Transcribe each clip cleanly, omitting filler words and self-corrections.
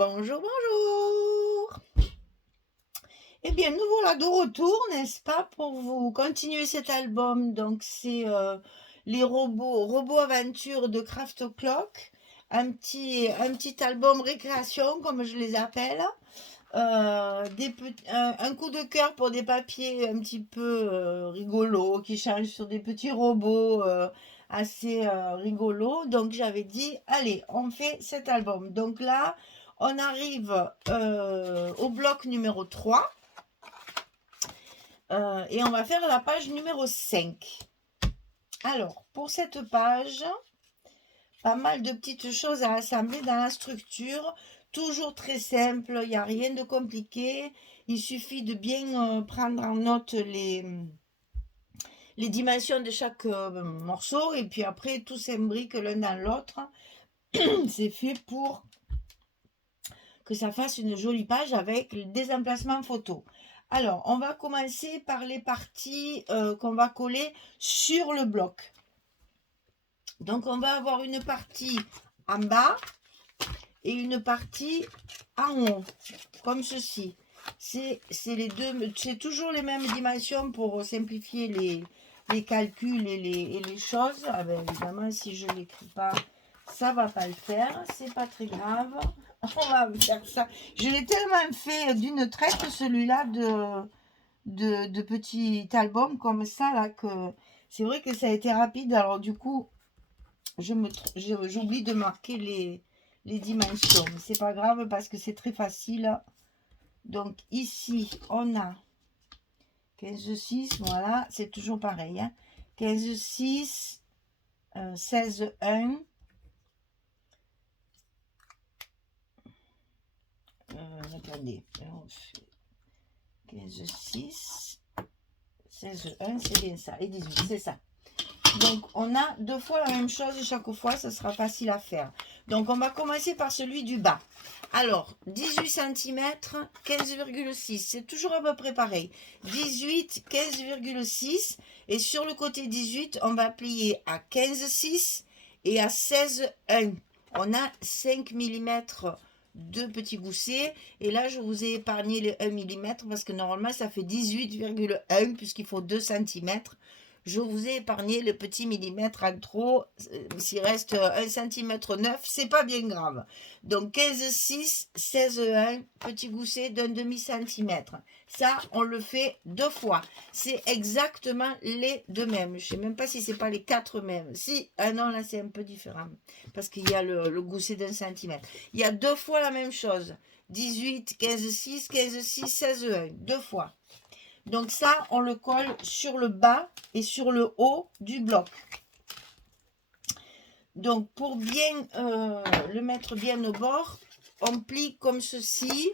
Bonjour, bonjour. Eh bien, nous voilà de retour, n'est-ce pas, pour vous continuer cet album. Donc, c'est les robots aventures de Craft O'Clock. Un petit album récréation, comme je les appelle. Un coup de cœur pour des papiers un petit peu rigolos, qui changent sur des petits robots assez rigolos. Donc, j'avais dit, allez, on fait cet album. Donc là, on arrive au bloc numéro 3 et on va faire la page numéro 5. Alors, pour cette page, pas mal de petites choses à assembler dans la structure. Toujours très simple, il n'y a rien de compliqué. Il suffit de bien prendre en note les dimensions de chaque morceau et puis après tout s'imbrique l'un dans l'autre. C'est fait pour que ça fasse une jolie page avec des emplacements photos. Alors, on va commencer par les parties qu'on va coller sur le bloc. Donc, on va avoir une partie en bas et une partie en haut, comme ceci. C'est toujours les mêmes dimensions pour simplifier les calculs et les choses. Ah ben, évidemment, si je ne l'écris pas, ça va pas le faire. C'est pas très grave. On va faire ça. Je l'ai tellement fait d'une traite, celui-là, de petit album comme ça, là, que c'est vrai que ça a été rapide. Alors, du coup, j'oublie de marquer les dimensions. Mais c'est pas grave parce que c'est très facile. Donc, ici, on a 15,6. Voilà, c'est toujours pareil. Hein, 15,6, 16,1. Attendez, 15,6, 16,1, c'est bien ça. Et 18, c'est ça. Donc, on a deux fois la même chose chaque fois, ça sera facile à faire. Donc, on va commencer par celui du bas. Alors, 18 cm, 15,6, c'est toujours à peu près pareil. 18, 15,6, et sur le côté 18, on va plier à 15,6 et à 16,1. On a 5 mm de petits goussets, et là, je vous ai épargné les 1 mm parce que normalement, ça fait 18,1 puisqu'il faut 2 cm. Je vous ai épargné le petit millimètre en trop. S'il reste 1 cm 9, c'est pas bien grave. Donc 15,6, 16,1, petit gousset d'un demi-centimètre. Ça, on le fait deux fois. C'est exactement les deux mêmes. Je sais même pas si c'est pas les quatre mêmes. Si, ah non, là c'est un peu différent. Parce qu'il y a le gousset d'un centimètre. Il y a deux fois la même chose. 18, 15,6, 15,6, 16,1. Deux fois. Donc ça, on le colle sur le bas et sur le haut du bloc. Donc pour bien le mettre bien au bord, on plie comme ceci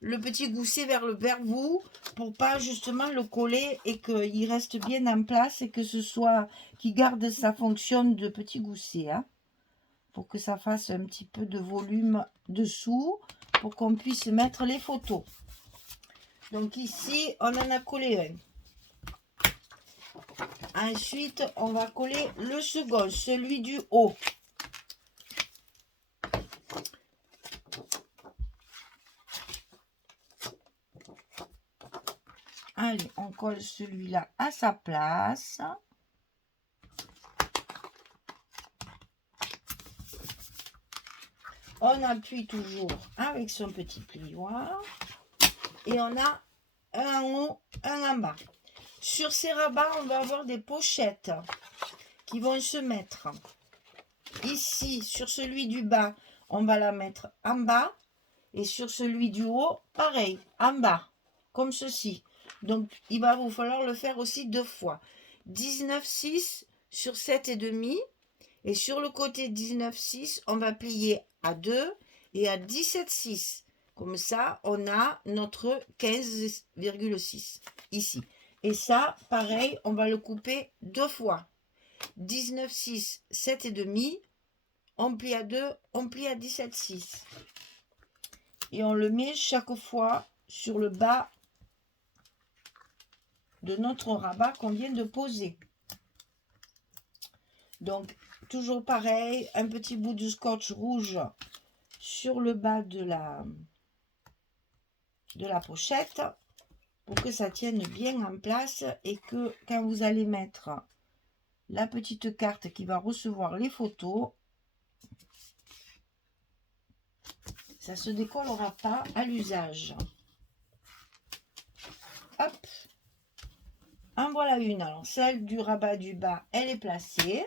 le petit gousset vers vous pour pas justement le coller et qu'il reste bien en place et que ce soit, qu'il garde sa fonction de petit gousset. Hein, pour que ça fasse un petit peu de volume dessous pour qu'on puisse mettre les photos. Donc ici, on en a collé un. Ensuite, on va coller le second, celui du haut. Allez, on colle celui-là à sa place. On appuie toujours avec son petit plioir. Et on a un en haut, un en bas. Sur ces rabats, on va avoir des pochettes qui vont se mettre. Ici, sur celui du bas, on va la mettre en bas. Et sur celui du haut, pareil, en bas, comme ceci. Donc, il va vous falloir le faire aussi deux fois. 19,6 sur 7,5. Et sur le côté 19,6, on va plier à 2 et à 17,6. Comme ça, on a notre 15,6 ici. Et ça, pareil, on va le couper deux fois. 19,6, 7,5. On plie à 2, on plie à 17,6. Et on le met chaque fois sur le bas de notre rabat qu'on vient de poser. Donc, toujours pareil, un petit bout de scotch rouge sur le bas de la pochette pour que ça tienne bien en place et que quand vous allez mettre la petite carte qui va recevoir les photos, ça se décollera pas à l'usage. Hop, en voilà une. Alors celle du rabat du bas, elle est placée.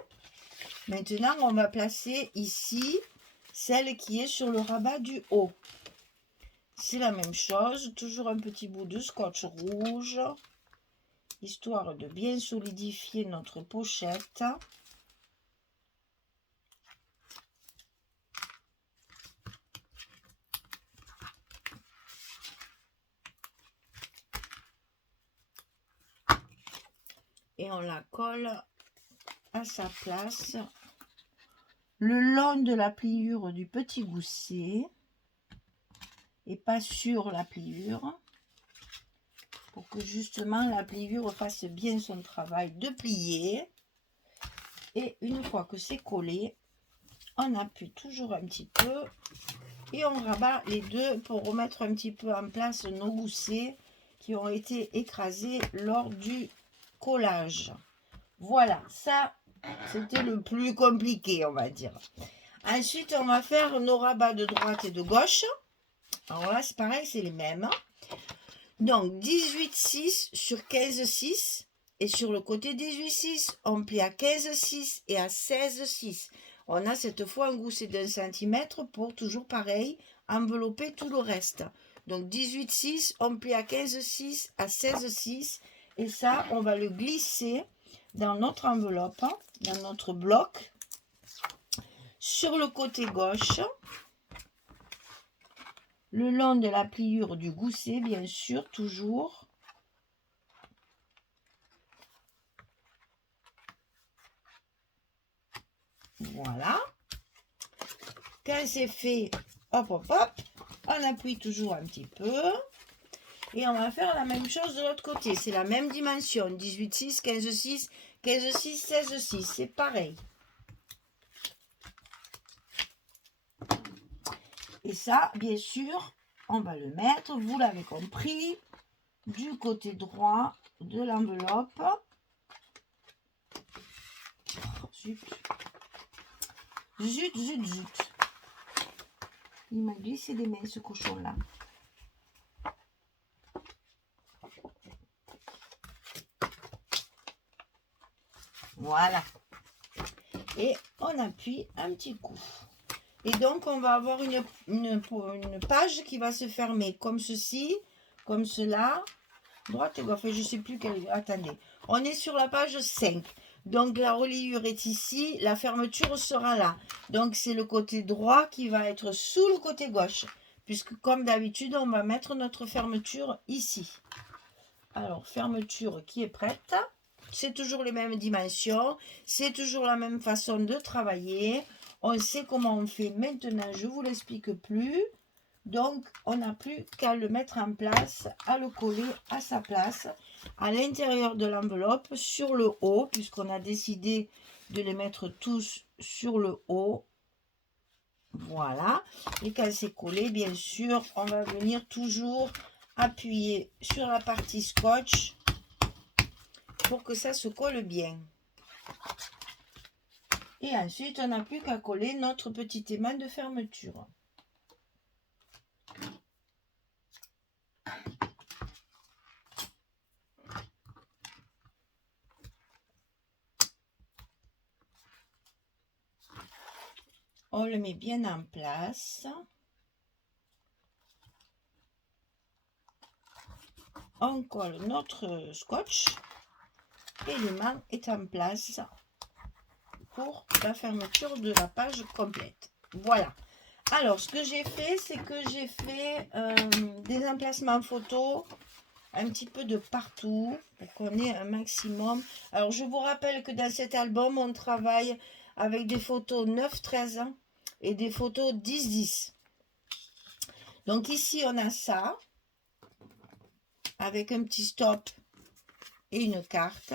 Maintenant on va placer ici celle qui est sur le rabat du haut. C'est la même chose, toujours un petit bout de scotch rouge, histoire de bien solidifier notre pochette. Et on la colle à sa place le long de la pliure du petit gousset et pas sur la pliure pour que justement la pliure fasse bien son travail de plier. Et une fois que c'est collé, on appuie toujours un petit peu et on rabat les deux pour remettre un petit peu en place nos goussets qui ont été écrasés lors du collage. Voilà, ça c'était le plus compliqué, on va dire. Ensuite, on va faire nos rabats de droite et de gauche. Alors là, c'est pareil, c'est les mêmes. Donc, 18,6 sur 15,6. Et sur le côté 18,6, on plie à 15,6 et à 16,6. On a cette fois un gousset d'1 cm pour toujours pareil, envelopper tout le reste. Donc, 18,6, on plie à 15,6, à 16,6. Et ça, on va le glisser dans notre enveloppe, dans notre bloc, sur le côté gauche, le long de la pliure du gousset, bien sûr, toujours. Voilà. Quand c'est fait, hop, hop, hop, on appuie toujours un petit peu. Et on va faire la même chose de l'autre côté. C'est la même dimension. 18,6, 15,6, 15,6, 16,6. C'est pareil. Et ça, bien sûr, on va le mettre, vous l'avez compris, du côté droit de l'enveloppe. Oh, zut. Zut, zut, zut. Il m'a glissé des mains, ce cochon-là. Voilà. Et on appuie un petit coup. Et donc, on va avoir une page qui va se fermer comme ceci, comme cela, droite et gauche. Je ne sais plus quelle. Attendez. On est sur la page 5. Donc, la reliure est ici, la fermeture sera là. Donc, c'est le côté droit qui va être sous le côté gauche. Puisque, comme d'habitude, on va mettre notre fermeture ici. Alors, fermeture qui est prête. C'est toujours les mêmes dimensions. C'est toujours la même façon de travailler. On sait comment on fait maintenant, je ne vous l'explique plus. Donc, on n'a plus qu'à le mettre en place, à le coller à sa place, à l'intérieur de l'enveloppe, sur le haut, puisqu'on a décidé de les mettre tous sur le haut. Voilà. Et quand c'est collé, bien sûr, on va venir toujours appuyer sur la partie scotch pour que ça se colle bien. Et ensuite, on n'a plus qu'à coller notre petit aimant de fermeture. On le met bien en place. On colle notre scotch et l'aimant est en place pour la fermeture de la page complète. Voilà. Alors, ce que j'ai fait, c'est que j'ai fait des emplacements photos un petit peu de partout pour qu'on ait un maximum. Alors, je vous rappelle que dans cet album, on travaille avec des photos 9-13 et des photos 10-10. Donc, ici, on a ça avec un petit stop et une carte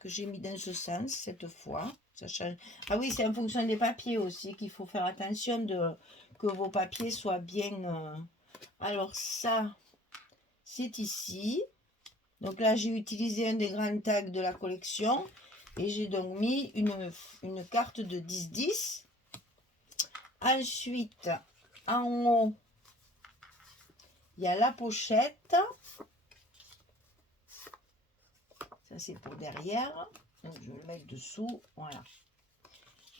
que j'ai mis dans ce sens cette fois. Ça change. Ah oui, c'est en fonction des papiers aussi qu'il faut faire attention que vos papiers soient bien... Alors ça, c'est ici. Donc là, j'ai utilisé un des grands tags de la collection. Et j'ai donc mis une carte de 10-10. Ensuite, en haut, il y a la pochette. Ça, c'est pour derrière. Donc, je vais le mettre dessous. Voilà.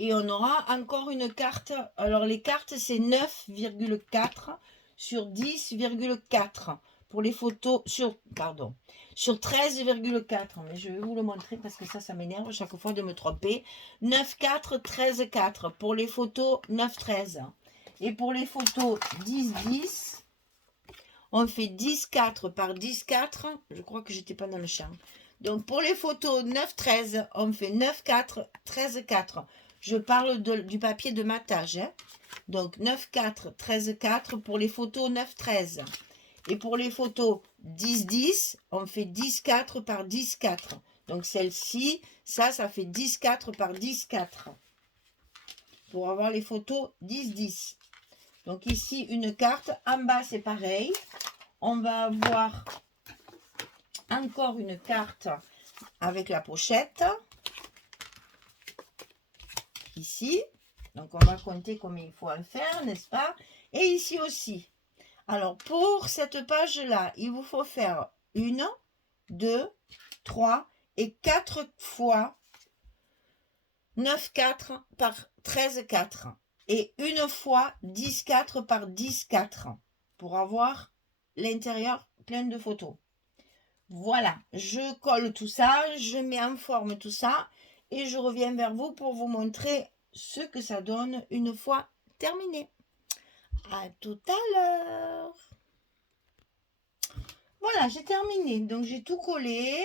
Et on aura encore une carte. Alors, les cartes, c'est 9,4 sur 10,4. Pour les photos, sur 13,4. Mais je vais vous le montrer parce que ça m'énerve chaque fois de me tromper. 9,4, 13,4. Pour les photos, 9,13. Et pour les photos 10-10, on fait 10-4 par 10-4. Je crois que j'étais pas dans le champ. Donc, pour les photos 9-13, on fait 9-4, 13-4. Je parle du papier de matage. Hein. Donc, 9-4, 13-4 pour les photos 9-13. Et pour les photos 10-10, on fait 10-4 par 10-4. Donc, celle-ci, ça fait 10-4 par 10-4. Pour avoir les photos 10-10. Donc, ici, une carte. En bas, c'est pareil. On va avoir... encore une carte avec la pochette. Ici. Donc, on va compter combien il faut en faire, n'est-ce pas? Et ici aussi. Alors, pour cette page-là, il vous faut faire 1, 2, 3 et 4 fois 9,4 par 13,4. Et une fois 10,4 par 10,4. Pour avoir l'intérieur plein de photos. Voilà, je colle tout ça, je mets en forme tout ça et je reviens vers vous pour vous montrer ce que ça donne une fois terminé. À tout à l'heure. Voilà, j'ai terminé. Donc, j'ai tout collé.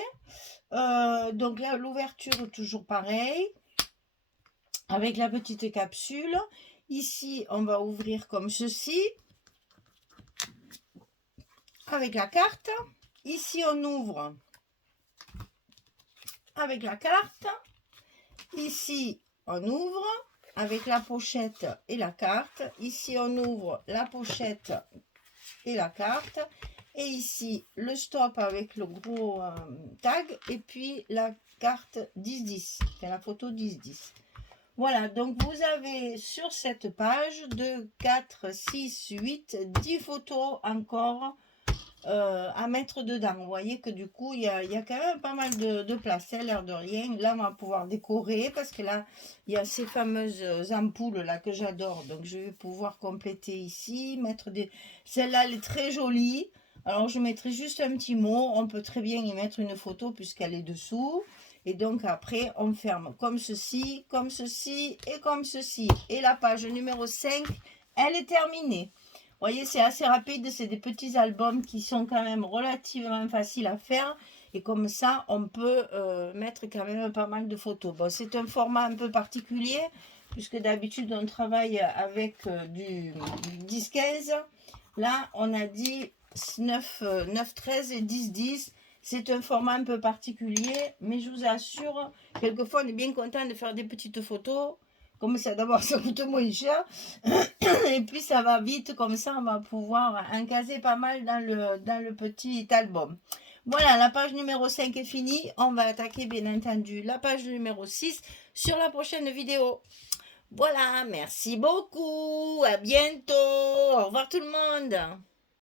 Donc, là, l'ouverture, toujours pareil. Avec la petite capsule. Ici, on va ouvrir comme ceci. Avec la carte. Ici, on ouvre avec la carte. Ici, on ouvre avec la pochette et la carte. Ici, on ouvre la pochette et la carte. Et ici, le stop avec le gros tag. Et puis, la carte 10-10. C'est la photo 10-10. Voilà, donc vous avez sur cette page 2, 4, 6, 8, 10 photos encore à mettre dedans. Vous voyez que du coup, il y a quand même pas mal de place, hein, l'air de rien. Là, on va pouvoir décorer parce que là, il y a ces fameuses ampoules là que j'adore. Donc, je vais pouvoir compléter ici, mettre des... Celle-là, elle est très jolie. Alors, je mettrai juste un petit mot. On peut très bien y mettre une photo puisqu'elle est dessous. Et donc, après, on ferme comme ceci et comme ceci. Et la page numéro 5, elle est terminée. Vous voyez, c'est assez rapide. C'est des petits albums qui sont quand même relativement faciles à faire. Et comme ça, on peut mettre quand même pas mal de photos. Bon, c'est un format un peu particulier, puisque d'habitude, on travaille avec du 10-15. Là, on a dit 9-13 et 10-10. C'est un format un peu particulier, mais je vous assure, quelquefois, on est bien content de faire des petites photos. Comme ça, d'abord, ça coûte moins cher. Et puis, ça va vite. Comme ça, on va pouvoir en caser pas mal dans le petit album. Voilà, la page numéro 5 est finie. On va attaquer, bien entendu, la page numéro 6 sur la prochaine vidéo. Voilà, merci beaucoup. À bientôt. Au revoir tout le monde.